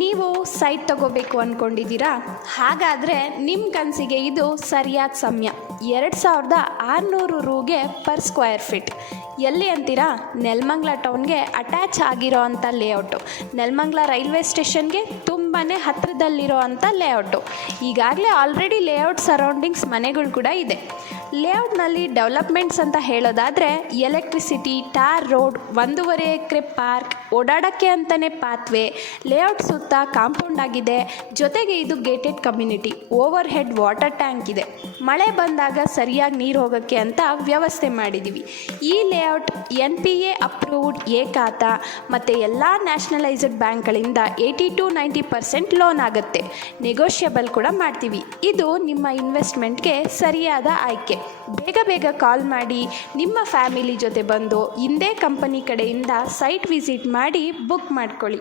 ನೀವು ಸೈಟ್ ತಗೋಬೇಕು ಅಂದ್ಕೊಂಡಿದ್ದೀರಾ? ಹಾಗಾದರೆ ನಿಮ್ಮ ಕನಸಿಗೆ ಇದು ಸರಿಯಾದ ಸಮಯ. 2600 ರೂಗೆ ಪರ್ ಸ್ಕ್ವೇರ್ ಫೀಟ್. ಎಲ್ಲಿ ಅಂತೀರಾ? ನೆಲಮಂಗಲ ಟೌನ್ಗೆ ಅಟ್ಯಾಚ್ ಆಗಿರೋ ಅಂಥ ಲೇಔಟು. ನೆಲಮಂಗಲ ರೈಲ್ವೆ ಸ್ಟೇಷನ್ಗೆ ತುಂಬಾ ಹತ್ತಿರದಲ್ಲಿರೋ ಅಂಥ ಲೇಔಟು. ಈಗಾಗಲೇ ಆಲ್ರೆಡಿ ಲೇಔಟ್ ಸರೌಂಡಿಂಗ್ಸ್ ಮನೆಗಳು ಕೂಡ ಇದೆ. ಲೇಔಟ್ನಲ್ಲಿ ಡೆವಲಪ್ಮೆಂಟ್ಸ್ ಅಂತ ಹೇಳೋದಾದರೆ ಎಲೆಕ್ಟ್ರಿಸಿಟಿ, ಟಾರ್ ರೋಡ್, 1.5 ಎಕರೆ ಪಾರ್ಕ್, ಓಡಾಡೋಕ್ಕೆ ಅಂತಲೇ ಪಾತ್ವೇ, ಲೇಔಟ್ ಸುತ್ತ ಕಾಂಪೌಂಡ್ ಆಗಿದೆ. ಜೊತೆಗೆ ಇದು gated community, over head water tank ಇದೆ. ಮಳೆ ಬಂದಾಗ ಸರಿಯಾಗಿ ನೀರು ಹೋಗೋಕ್ಕೆ ಅಂತ ವ್ಯವಸ್ಥೆ ಮಾಡಿದ್ದೀವಿ. ಈ ಲೇಔಟ್ NPA ಅಪ್ರೂವ್ಡ್ ಎ ಖಾತಾ ಮತ್ತು ಎಲ್ಲ ನ್ಯಾಷನಲೈಸ್ಡ್ ಬ್ಯಾಂಕ್ಗಳಿಂದ 80-90% ಲೋನ್ ಆಗುತ್ತೆ. ನೆಗೋಷಿಯಬಲ್ ಕೂಡ ಮಾಡ್ತೀವಿ. ಇದು ನಿಮ್ಮ ಇನ್ವೆಸ್ಟ್ಮೆಂಟ್ಗೆ ಸರಿಯಾದ ಆಯ್ಕೆ. ಬೇಗ ಕಾಲ್ ಮಾಡಿ ನಿಮ್ಮ ಫ್ಯಾಮಿಲಿ ಜೊತೆ ಬಂದು ಇಂದೇ ಕಂಪನಿ ಕಡೆಯಿಂದ ಸೈಟ್ ವಿಸಿಟ್ ಮಾಡಿ ಬುಕ್ ಮಾಡ್ಕೊಳ್ಳಿ.